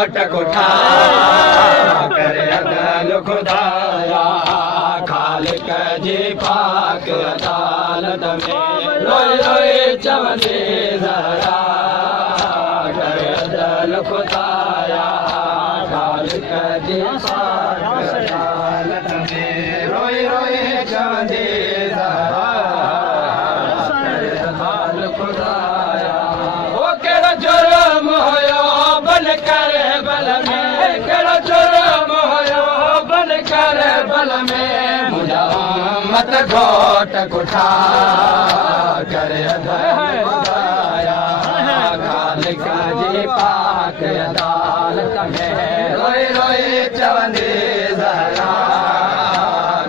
घोट कुठा करे अदल खुदाया खालिक जी पाक अदालत में रोए रोए चवंदे ज़हरा करे अदल खुदाया खालिक जी पाक अदालत में रोए रोए चवंदे ज़हरा करे अदल खुदाया ओ केड़ा जुर्म होयो बन कर बल में केड़ा जुर्म होयो बन कर बल में मुझा मत घोट कुठा करे अदल खुदाया खालिक जी पाक अदालत में रोए रोए चवंदे ज़हरा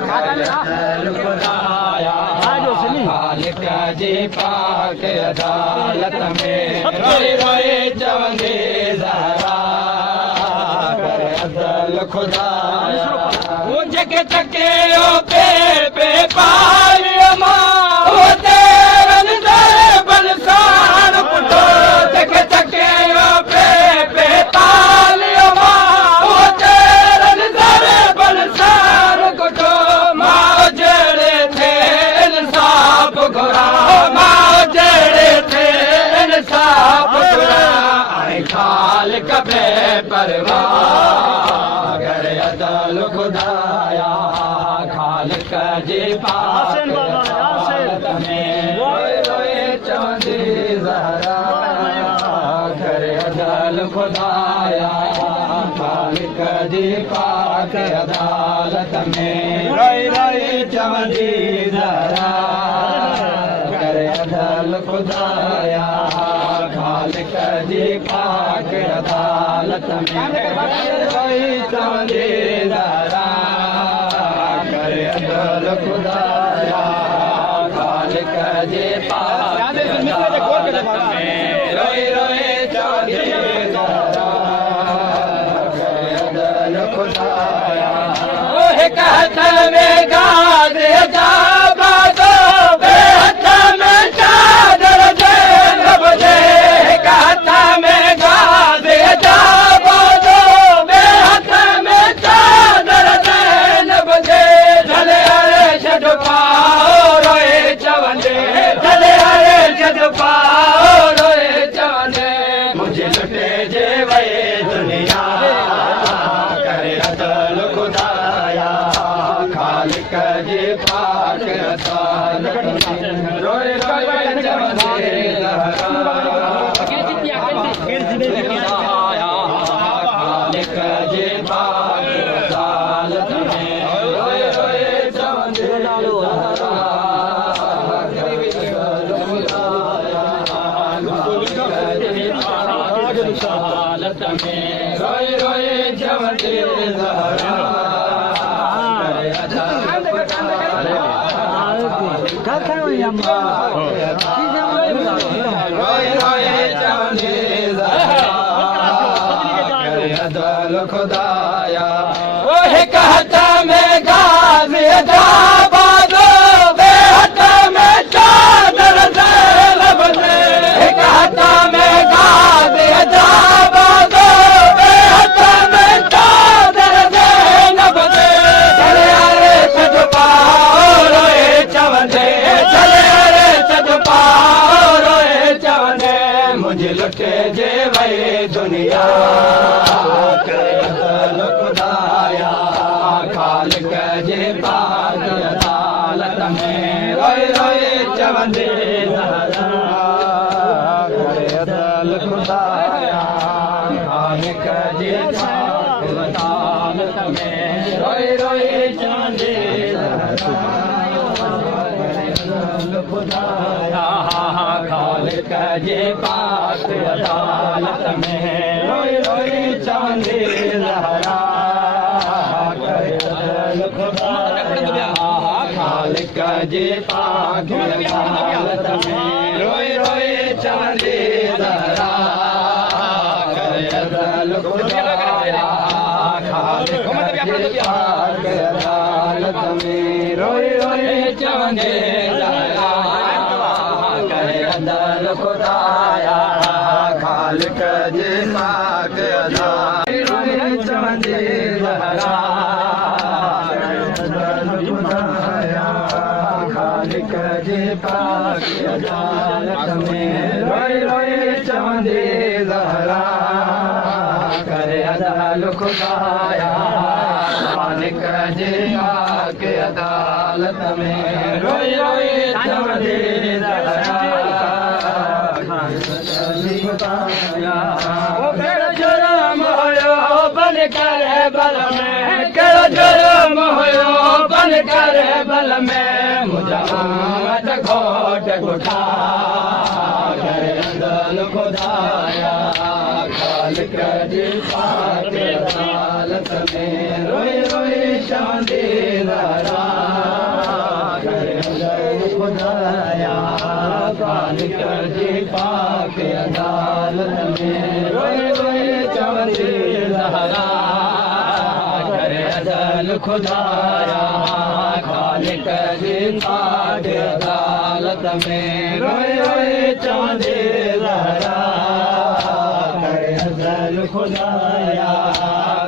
करे अदल खुदाया खालिक जी पाक अदालत में रोए रोए चवंदे ज़हरा करे अदल खुदाया वो जके चके ओ पे पालियो मां वो तेरन दे बलसान पुटो जके चके ओ पे पालियो मां वो तेरन दे बलसान पुटो मां जड़े थे इंसाफ घुरा मां जड़े थे इंसाफ घुरा आई खालिक बे परवाह करे अदल खुदाया खालिक जी पाक अदालत में रोए रोए चवंदे ज़हरा करे अदल खुदाया खालिक जी पाक अदालत में रोए रोए चवंदे ज़हरा करे अदल खुदाया खालिक जी पाक अदालत में रोए चवंदे ज़हरा करे अदल खुदाया खालिक जी पाक अदालत में रोए रोए चवंदे ज़हरा करे अदल खुदाया ओ हिक हथ में गाद जा बादो बे हथ में चादर दे लब दे हिक हथ में गाद जा बादो बे हथ में चादर दे लब दे झले हरे छॾ पाओ रोए चवंदे झले हरे छॾ पाओ रोए चवंदे मुझे लुटे जे वए दुनिया करे अदल खुदाया खालिक जी पाक अदालत में रोए रोए चवंदे ज़हरा खालिक जी पाक अदालत में रोए रोए चवंदे ज़हरा अदालत में रोए रोए चवंदे ज़हरा करे अदल खुदाया रोए रोए चवंदे ज़हरा करे अदल खुदाया ओ हिक हथ में गाज़ जा बादो बे हथ में चादर दे लब दे हिक हथ में गाज़ जा बादो बे हथ में चादर दे लब दे चले हरे छॾ पाओ रोए चवंदे चले हरे छॾ पाओ रोए चवंदे मुझे लुटे जे वए दुनिया करे अदल खुदाया खालिक जी पाक अदालत में रोए रोए चवंदे ज़हरा करे अदल खुदाया खालिक जी पाक अदालत में रोए रोए चवंदे ज़हरा करे अदल खुदाया खालिक जी पाक अदालत में रोए रोए चवंदे ज़हरा करे अदल खुदाया खालिक जी पाक अदालत में रोए रोए चवंदे ज़हरा करे अदल खुदाया खालिक जी पाक अदालत में रोए रोए चवंदे ज़हरा करे अदल खुदाया खालिक जी पाक अदालत चवंदी ज़हरा ख़ालिक जे पाक अदालत में रोई रोई चवंदी ज़हरा करे अदाल खुदाया ख़ालिक जे पाक अदालत में रोई रोई चवंदी ज़हरा जुर्म हुयो बन कर बल में कहिड़ो जुर्म हुयो बन कर बल में मुंहिंजा आमद घोट गुठा करे अदल खुदाया ख़ालिक जी पाक अदालत में रोई रोई चवंदी ज़हरा करे अदल खुदाया ख़ालिक जी पाक अदालत में रोई रोई चवंदी ज़हरा करे अदल खुदाया ख़ालिक जी पाक अदालत में रोई रोई चवंदी ज़हरा करे अदल खुदाया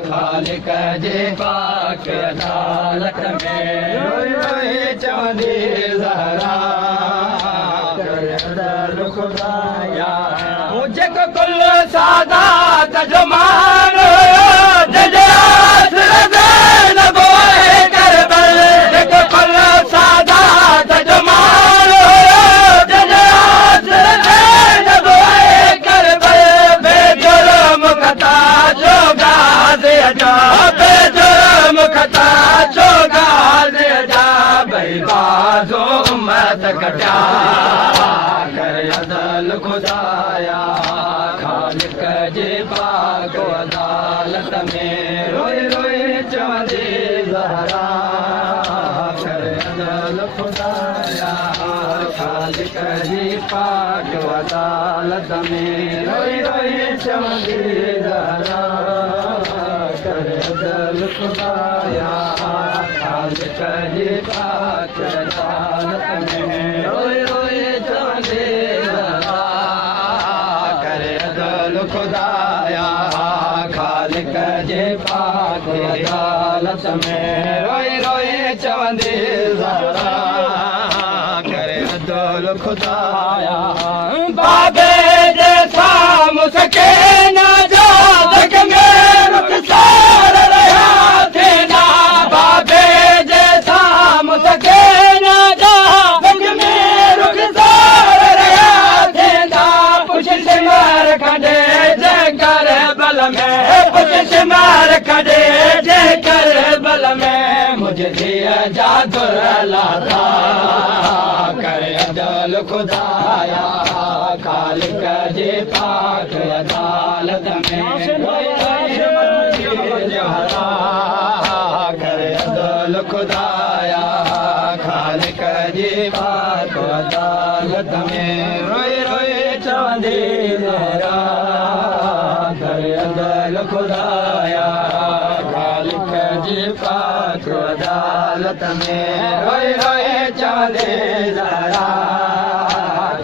ख़ालिक जी पाक अदालत में रोई रोई चवंदी ज़हरा खुदाया मुझे को कुल सादात जो मान करबल जेको कुल सादात जो मान करबल बेजुर्म खता जो गाज़े जा बेजुर्म खता जो गाज़े जा भई बाज़ो उम्मत कटा करे अदल खुदाया ख़ालिक जे पाक अदालत में रोई रोई चवंदी ज़हरा करे अदल खुदाया ख़ालिक जे पाक अदालत में रोई रोई चवंदी ज़हरा करे अदल खुदाया ख़ालिक जे पाक अदालत में रोई रोई चवंदी ज़हरा करे अदल खुदाया ख़ालिक जे पाक अदालत में रोई रोई चवंदी ज़हरा करे अदल खुदाया बाबे जे साम्हूं सके न जो जग में रुख़सार रहिया थींदा बाबे जे साम्हूं सके न जो जग में रुख़सार रहिया थींदा पुछ सिमर खॾे जे कर बल में पुछ सिमर खॾे जे कर बल में मुंहिंजे धीअ जा दुर लाथा करे अदल खुदाया ख़ालिक जे पाक अदालत में करे अदल खुदाया ख़ालिक जे पाक अदालत में रोई रोई चवंदी ज़हरा करे अदल खुदाया ख़ालिक जे पाक अदालत में रोई रोई चवंदी ज़हरा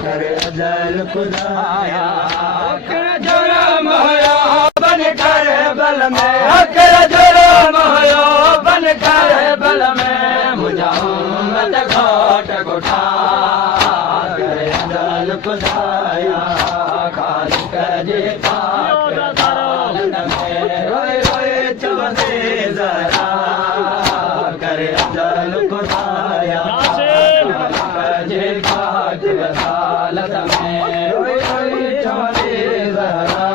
करे अदल खुदाया जुर्म हुयो बन कर बल में जुर्म हुयो बन कर बल में मुंहिंजा आमद घोट गुठा करे अदल खुदाया ख़ालिक जे पाक अदालत में रोई रोई चवंदी ज़हरा करे अदल खुदाया ख़ालिक जे पाक अदालत में रोई रोई चवंदी ज़हरा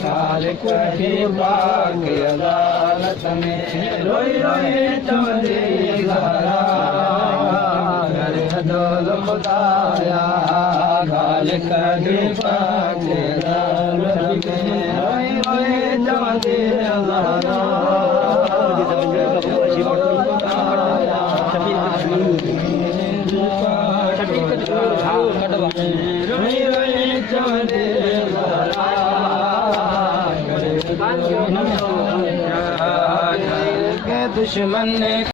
ख़ालिक जे पाक अदालत में रोई रोई चवंदी ज़हरा करे अदल खुदाया ख़ालिक जे पाक अदालत में रोई रोई चवंदी ज़हरा रोई दुश्मन